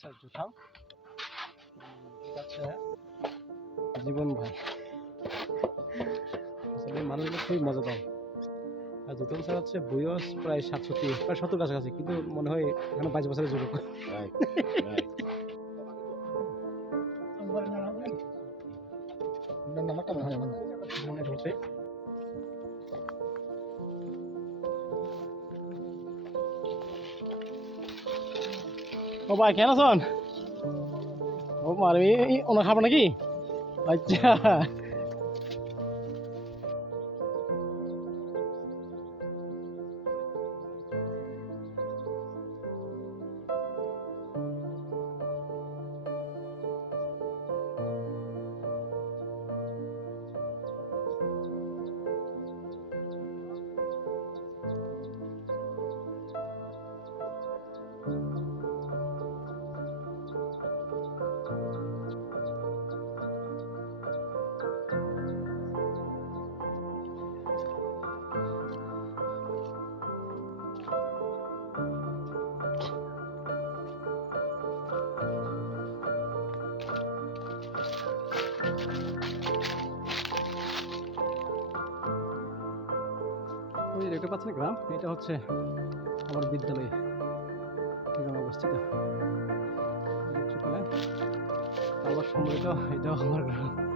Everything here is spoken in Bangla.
সাহায্য উঠাও। এটা হচ্ছে জীবন ভাই, আসলে মানুষগুলো খুবই মজাদার। আর জুতন স্যার হচ্ছে বয়স প্রায় 67 প্রায় 70 কাছাকাছি, কিন্তু মনে হয় এখনো 22 বছরের যুবক। নাম্বারটা মনে হয় আমার না মনে হচ্ছে। ও ভাই কেন আছেন? ও মারবি ওনা খাবো নাকি? আচ্ছা ওই দেখতে পাচ্ছেন গ্রাম, এটা হচ্ছে আমার বিদ্যালয় গ্রামে অবস্থিত। সকালে আবার সম্মিলিত, এটাও আমার গ্রাম।